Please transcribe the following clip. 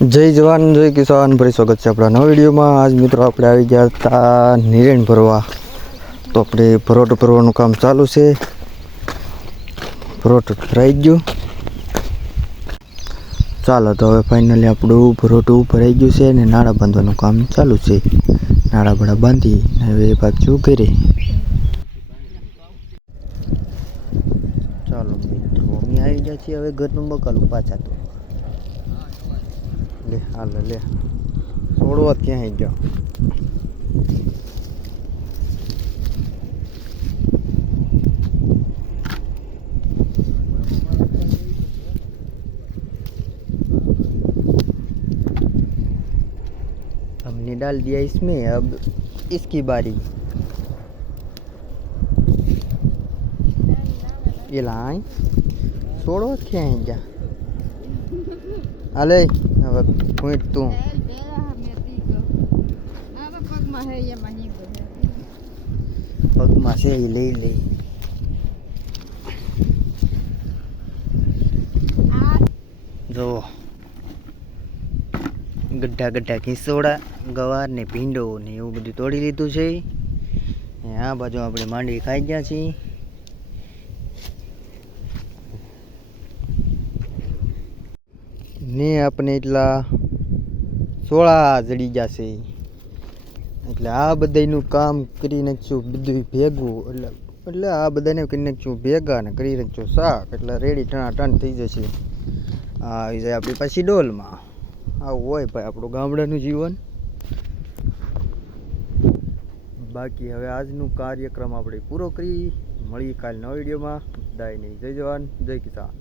જય જવાન જય કિસાન, ફરી સ્વાગત છે આપણા નવા વિડીયોમાં। આજ મિત્રો આપણે આવી ગયા હતા નિરેણ ભરવા, તો આપણે ભરોટ ભરવાનું કામ ચાલુ છે। ભરોટ ભરાઈ ગયું, ચાલો તો હવે ફાઇનલી આપણું ભરોટું ભરાઈ ગયું છે અને નાળા બાંધવાનું કામ ચાલુ છે। નાળા બડા બાંધી હવે પાછું ઘરે। ચાલો મિત્રો અમે આવી ગયા છીએ હવે ઘરનું બકાલું પાછા। તો ले हाल ले छोड़वा क्या है क्या हमने डाल दिया इसमें। अब इसकी बारी। ये लाए छोड़वा क्या है क्या अले अब पॉइंट तू पगमा से ले ले जो गड्ढा गड्ढा खीसोड़ा गवार ने भींडो ने એવું બધું તોડી લીધું છે। આ બાજુ આપણે માંડવી ખાઈ ગયા છીએ ને આપણે એટલા 16 જડી જશે એટલે આ બધાનું કામ કરી નાખશું બધું ભેગું એટલે આ બધાને કરી નાખશું ભેગા ને કરી નાખશું શાક એટલે રેડી ટણાટણ થઈ જશે। આ આવી જાય આપણી પાછી ડોલમાં। આવું હોય ભાઈ આપણું ગામડાનું જીવન। બાકી હવે આજનું કાર્યક્રમ આપણે પૂરો કરી, મળી કાલ નવા વિડીયોમાં। બધાને જય જવાન જય કિસાન।